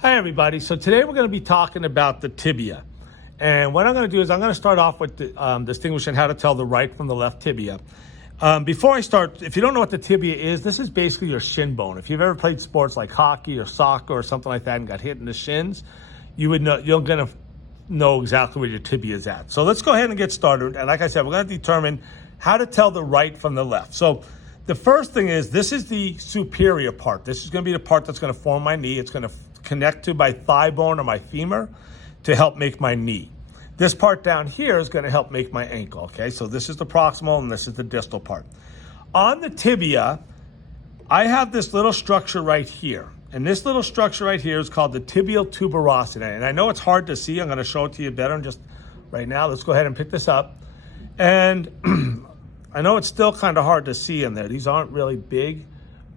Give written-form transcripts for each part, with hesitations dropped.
Hi everybody, so today we're going to be talking about the tibia. And what I'm going to do is I'm going to start off with distinguishing how to tell the right from the left tibia. Before I start, if you don't know what the tibia is, this is basically your shin bone. If you've ever played sports like hockey or soccer or something like that and got hit in the shins, you're going to know exactly where your tibia is at. So let's go ahead and get started. And like I said, we're going to determine how to tell the right from the left. So the first thing is, this is the superior part. This is going to be the part that's going to form my knee. It's going to connect to my thigh bone or my femur to help make my knee. This part down here is going to help make my ankle, okay? So this is the proximal and this is the distal part. On the tibia, I have this little structure right here. And this little structure right here is called the Tibial Tuberosity. And I know it's hard to see. I'm going to show it to you better in just right now. Let's go ahead and pick this up. And I know it's still kind of hard to see in there. These aren't really big,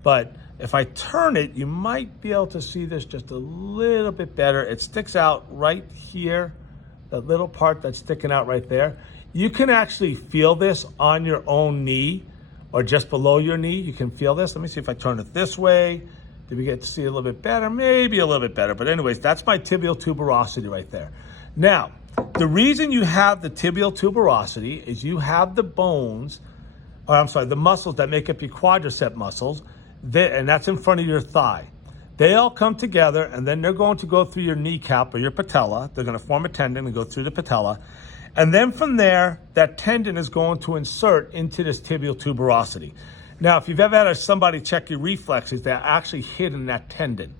but if I turn it, you might be able to see this just a little bit better. It sticks out right here, that little part that's sticking out right there. You can actually feel this on your own knee or just below your knee. You can feel this. Let me see if I turn it this way. Did we get to see a little bit better? Maybe a little bit better. But anyways, that's my tibial tuberosity right there. Now, the reason you have the tibial tuberosity is you have the bones, or I'm sorry, the muscles that make up your quadricep muscles, and that's in front of your thigh. They all come together and then they're going to go through your kneecap or your patella. They're going to form a tendon and go through the patella. And then from there, that tendon is going to insert into this tibial tuberosity. Now, if you've ever had somebody check your reflexes, they're actually hidden in that tendon,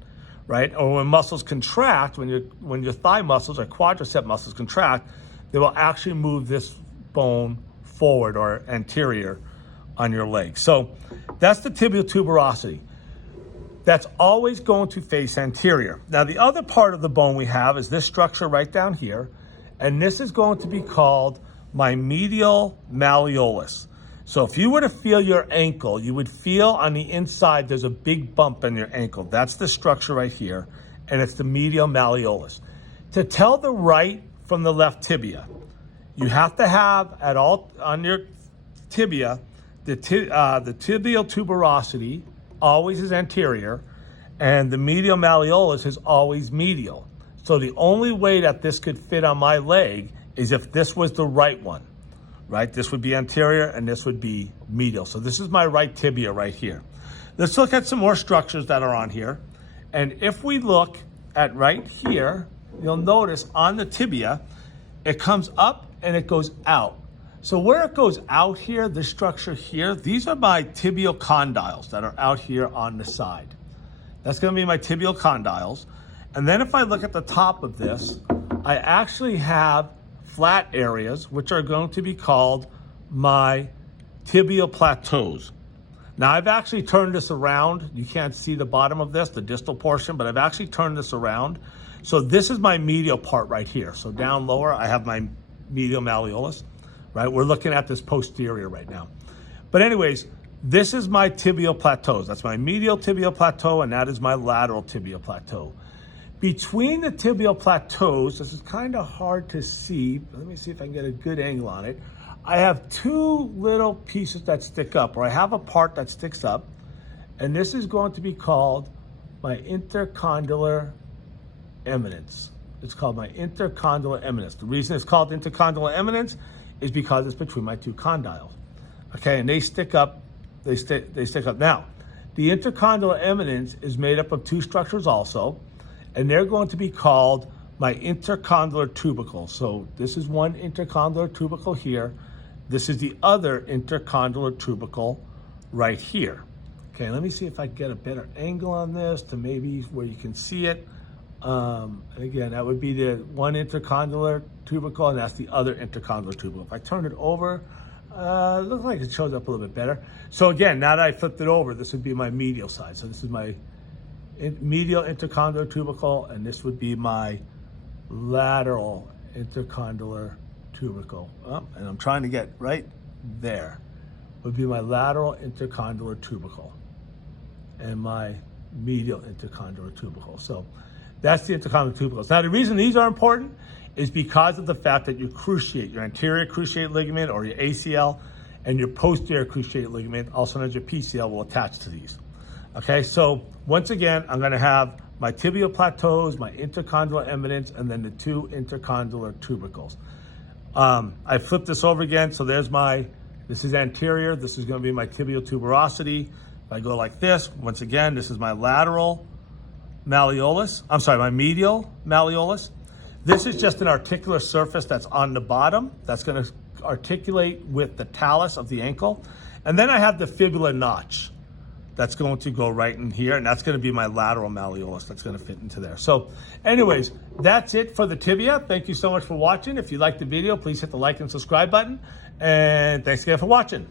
right? Or when muscles contract, when your thigh muscles or quadricep muscles contract, they will actually move this bone forward or anterior on your leg. So that's the tibial tuberosity. That's always going to face anterior. Now, the other part of the bone we have is this structure right down here, and this is going to be called my medial malleolus. So if you were to feel your ankle, you would feel on the inside there's a big bump in your ankle. That's the structure right here, and it's the medial malleolus. To tell the right from the left tibia, you have to have on your tibia, the tibial tuberosity always is anterior, and the medial malleolus is always medial. So the only way that this could fit on my leg is if this was the right one, right? This would be anterior and this would be medial. So this is my right tibia right here. Let's look at some more structures that are on here. And if we look at right here, you'll notice on the tibia, it comes up and it goes out. So where it goes out here, this structure here, these are my tibial condyles that are out here on the side. That's going to be my tibial condyles. And then if I look at the top of this, I actually have flat areas, which are going to be called my tibial plateaus. Now, I've actually turned this around. You can't see the bottom of this, the distal portion, but I've actually turned this around. So this is my medial part right here. So down lower, I have my medial malleolus. Right, we're looking at this posterior right now. But anyways, this is my tibial plateaus. That's my medial tibial plateau, and that is my lateral tibial plateau. Between the tibial plateaus, this is kind of hard to see. Let me see if I can get a good angle on it. I have two little pieces that stick up, or I have a part that sticks up, and this is going to be called my intercondylar eminence. It's called my intercondylar eminence. The reason it's called intercondylar eminence is because it's between my two condyles, okay? And they stick up, they stick up. Now, the intercondylar eminence is made up of two structures also, and they're going to be called my intercondylar tubercle. So this is one intercondylar tubercle here. This is the other intercondylar tubercle right here. Okay, let me see if I can get a better angle on this to maybe where you can see it. And again, that would be the one intercondylar tubercle, and that's the other intercondylar tubercle. If I turn it over, it looks like it shows up a little bit better. So again, now that I flipped it over, this would be my medial side. So this is my medial intercondylar tubercle, and this would be my lateral intercondylar tubercle. Oh, and I'm trying to get right there. Would be my lateral intercondylar tubercle and my medial intercondylar tubercle. So that's the intercondylar tubercles. Now, the reason these are important is because of the fact that your cruciate, your anterior cruciate ligament or your ACL, and your posterior cruciate ligament, also known as your PCL, will attach to these. Okay, so once again, I'm going to have my tibial plateaus, my intercondylar eminence, and then the 2 intercondylar tubercles. I flip this over again, so there's this is anterior, this is going to be my tibial tuberosity. If I go like this, once again, this is my lateral malleolus, my medial malleolus. This is just an articular surface that's on the bottom that's going to articulate with the talus of the ankle. And then I have the fibula notch that's going to go right in here, and that's going to be my lateral malleolus that's going to fit into there. So anyways, that's it for the tibia. Thank you so much for watching. If you liked the video, please hit the like and subscribe button. And thanks again for watching.